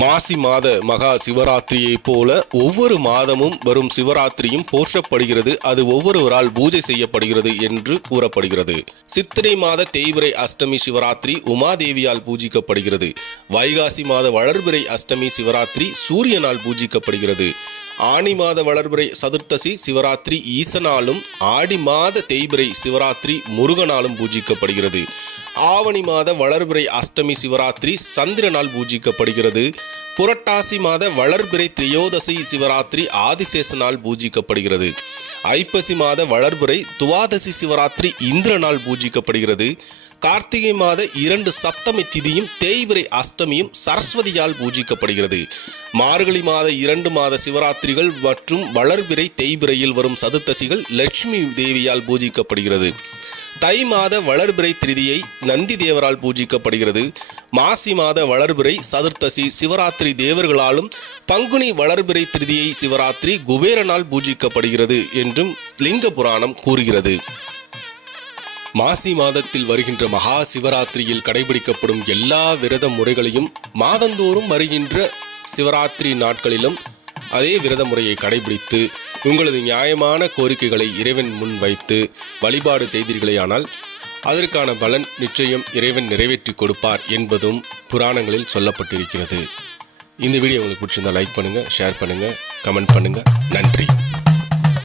மாசி மாத மகா சிவராத்திரியைப் போல ஒவ்வொரு மாதமும் வரும் சிவராத்திரியும் போற்றப்படுகிறது. அது ஒவ்வொருவரால் பூஜை செய்யப்படுகிறது என்று கூறப்படுகிறது. சித்திரை மாத தேய்பிறை அஷ்டமி சிவராத்திரி உமாதேவியால் பூஜிக்கப்படுகிறது. வைகாசி மாத வளர்பிறை அஷ்டமி சிவராத்திரி சூரியனால் பூஜிக்கப்படுகிறது. ஆனி மாத வளர்பிறை சதுர்த்தசி சிவராத்திரி ஈசனாலும், ஆடி மாத தேய்பிறை சிவராத்திரி முருகனாலும் பூஜிக்கப்படுகிறது. ஆவணி மாத வளர்பிறை அஷ்டமி சிவராத்திரி சந்திரனால் பூஜிக்கப்படுகிறது. புரட்டாசி மாத வளர்பிறை திரையோதசி சிவராத்திரி ஆதிசேஷனால் பூஜிக்கப்படுகிறது. ஐப்பசி மாத வளர்பிறை துவாதசி சிவராத்திரி இந்திரனால் பூஜிக்கப்படுகிறது. கார்த்திகை மாத 2 சப்தமி திதியும் தேய்பிறை அஷ்டமியும் சரஸ்வதியால் பூஜிக்கப்படுகிறது. மார்கழி மாத 2 மாத சிவராத்திரிகள் மற்றும் வளர்பிறை தேய்பிறையில் வரும் சதுர்த்தசிகள் லட்சுமி தேவியால் பூஜிக்கப்படுகிறது. தை மாத வளர்பிறை திருதியை நந்தி தேவரால் பூஜிக்கப்படுகிறது. மாசி மாத வளர்பிறை சதுர்த்தசி சிவராத்திரி தேவர்களாலும், பங்குனி வளர்பிறை திருதியை சிவராத்திரி குபேரனால் பூஜிக்கப்படுகிறது என்றும் லிங்க புராணம் கூறுகிறது. மாசி மாதத்தில் வருகின்ற மகா சிவராத்திரியில் கடைபிடிக்கப்படும் எல்லா விரத முறைகளையும் மாதந்தோறும் வருகின்ற சிவராத்திரி நாட்களிலும் அதே விரத முறையை கடைபிடித்து உங்களது நியாயமான கோரிக்கைகளை இறைவன் முன் வைத்து வழிபாடு செய்தீர்களேயானால் அதற்கான பலன் நிச்சயம் இறைவன் நிறைவேற்றி கொடுப்பார் என்பதும் புராணங்களில் சொல்லப்பட்டிருக்கிறது. இந்த வீடியோ உங்களுக்கு பிடிச்சிருந்தால் லைக் பண்ணுங்கள், ஷேர் பண்ணுங்கள், கமெண்ட் பண்ணுங்கள். நன்றி.